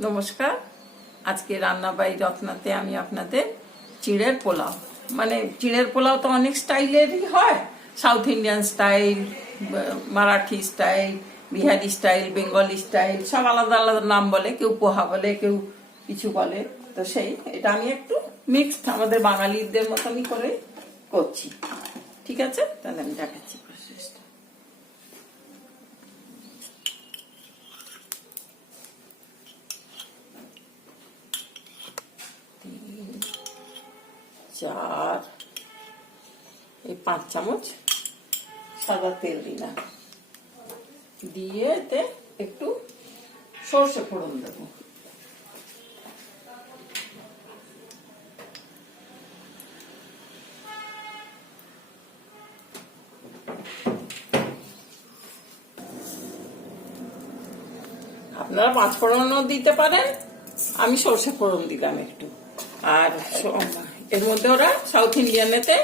নমস্কার। আজকে রান্না বাই রত্নাতে আমি আপনাদের চিড়ের পোলাও, মানে চিড়ের পোলাও তো অনেক স্টাইলেরই হয়, south Indian style, Marathi style, Bihari style, Bengali style, সব আলাদা আলাদা নাম বলে, কেউ পোহা বলে, কেউ কিছু বলে। তো এটা আমি একটু মিক্সড আমাদের বাঙালিদের মতনই করে করছি। ঠিক আছে, তাহলে আমি দেখাচ্ছি প্রসেসটা। 5 চামচ সাদা তেল দিলাম, দিয়ে এতে একটু সর্ষে ফোড়ন দেব। আপনারা 5 ফোড়নও দিতে পারেন, আমি সর্ষে ফোড়ন দিলাম একটু। আর এর মধ্যে ওরা সাউথ ইন্ডিয়ানেতে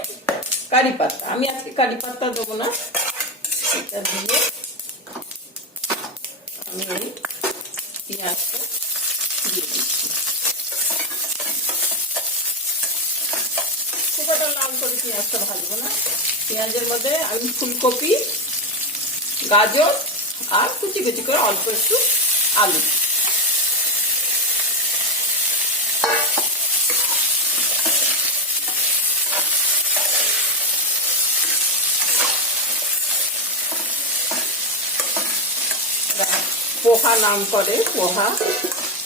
কারি পাতা, আমি আজকে কারি পাতা দেবো না। এটা দিয়ে আমি এই পেঁয়াজটা দিয়ে দিচ্ছি। খুব একটা লাল করে পেঁয়াজটা ভাজবো না। পেঁয়াজের মধ্যে আমি ফুলকপি, গাজর আর কুচি কুচি করে অল্প একটু আলু, পোহা নাম করে, পোহা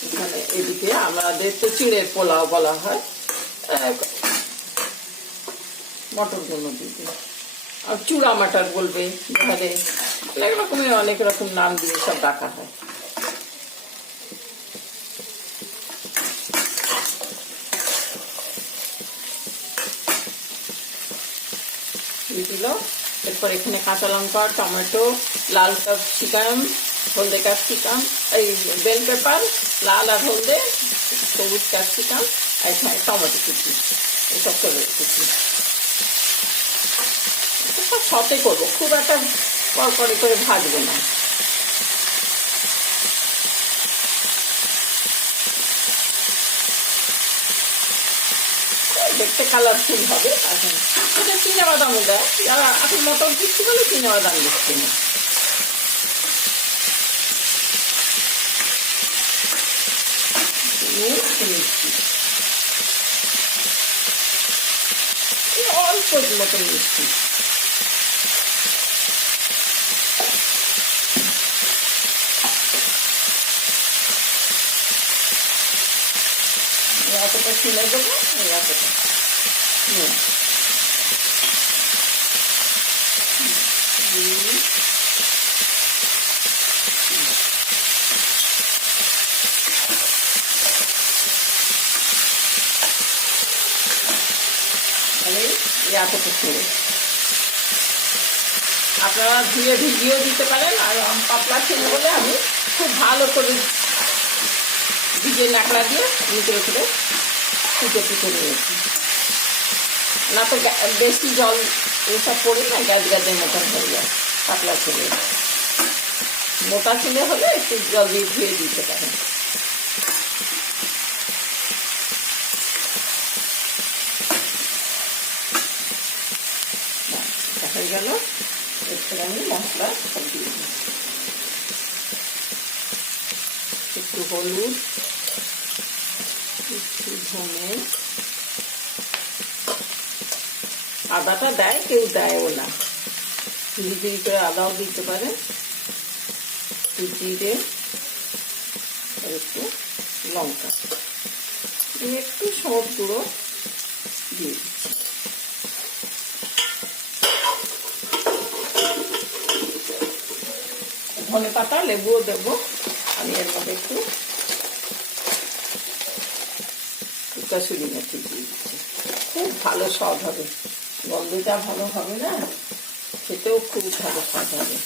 এখানে এদিকে আমাদের তো চিড়ের পোলাও বলা হয়। মটর গুলো দিবে, আর চূড়া মাটার বলবে, এখানে অনেক রকমের অনেক রকম নাম দিয়ে সব ডাকা হয়। দিল, এরপর এখানে কাঁচা লঙ্কা, টমেটো, লাল ক্যাপসিকাম, হলদে ক্যাপসিকাম, এই বেল পেপার, লাল আর হলদে, সবুজ ক্যাপসিকাম, আর এখানে টমেটো কুচি, এসব করে কুচি। সব সতে করবো, খুব একটা কড়কড়ি করে ভাজবো না। দেখতে কালারফুল হবে। এখন এটা চিনে বাদামও দেয়, যারা এখন মটর দিচ্ছি বলে চিনে বাদাম দিচ্ছি না। অল্প মতো মিষ্টি, এতটা চিনে দেবো, এতটা আপনারা ধুয়ে ভিজিয়েও দিতে পারেন। আর পাতলা ছিল বলে আমি খুব ভালো করে ভিজে নাকড়া দিয়ে নিচে করে ফুটে নিয়েছি, না তো বেশি জল এসব পড়ে না গ্যাস গ্যাসের মতন হয়ে যায়। পাতলা ছেলে, মোটা ছেলে হলে একটু জল দিয়ে ধুয়ে দিতে পারেন। হয়ে গেল, এরপর আমি মশলা সব দিয়ে দিই। একটু হলুদ, একটু ধনে, আদাটা দেয় কেউ দেয়ও না, ঝিরি ঝিরি করে আদাও দিতে পারে। একটু জিরে, একটু লঙ্কা দিয়ে একটু সব গুঁড়ো দিয়ে দিচ্ছি। ধনে পাতা, লেবুও দেবো আমি এর মধ্যে একটু কাসুরি মেথি দিয়ে দিচ্ছি। খুব ভালো স্বাদ হবে, গন্ধটা ভালো হবে না, খেতেও খুব ভালো স্বাদ হবে।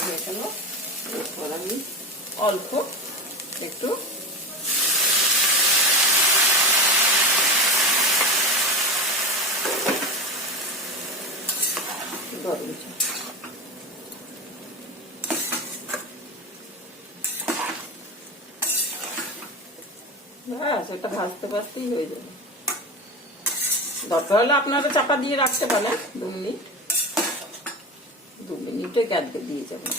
দিয়ে গেল অল্প একটু গরম জল। সেটা ভাজতে ভাজতেই হয়ে যাবে। দরকার হলে আপনারা চাপা দিয়ে রাখতে পারেন 2 মিনিট, 2 মিনিটে গ্যাসে দিয়ে যাবেন।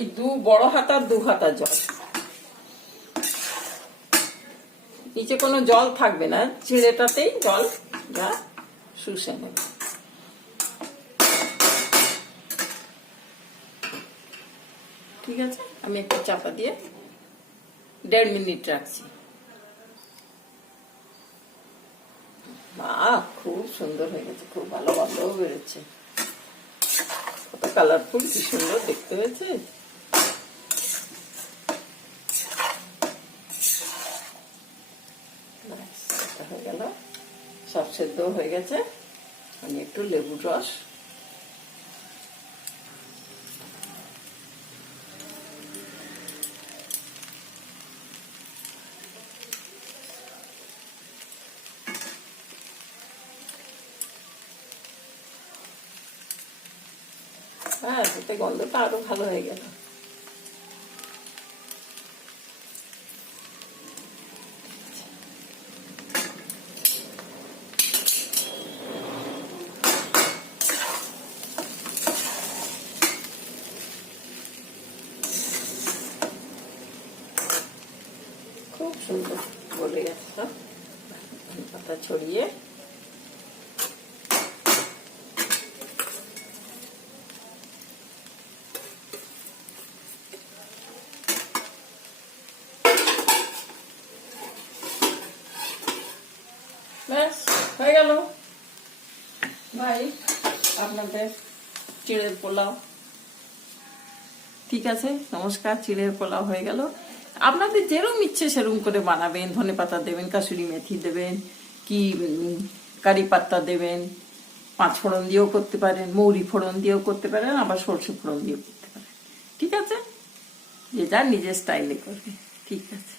এই 2 বড় হাতা 2 হাতা জল, নিচে কোনো জল থাকবে না, চিড়েটাতেই জল যা শুষে নেবে। ঠিক আছে, আমি একটু চাপা দিয়ে 1.5 মিনিট রাখছি। বাহ, খুব সুন্দর হয়ে গেছে, খুব ভালো গন্ধও বেরোচ্ছে, কত কালারফুল, কি সুন্দর দেখতে হয়েছে। হয়ে গেল, সব সেদ্ধ হয়ে গেছে। আমি একটু লেবুর রস এতে গন্ধটা আরো ভালো হয়ে গেল। খুব সুন্দর বলে গেছে, পাতা ছড়িয়ে ব্যাস হয়ে গেল ভাই আপনাদের চিড়ের পোলাও। ঠিক আছে, নমস্কার, চিড়ের পোলাও হয়ে গেল। আপনাদের যেরকম ইচ্ছে সেরকম করে বানাবেন, ধনেপাতা দেবেন, কাসুরি মেথি দেবেন, কি কারি পাত্তা দেবেন, 5 ফোড়ন দিয়েও করতে পারেন, মৌরি ফোড়ন দিয়েও করতে পারেন, আবার সরষে ফোড়ন দিয়েও করতে পারেন। ঠিক আছে, যে যার নিজের স্টাইলে করবে। ঠিক আছে।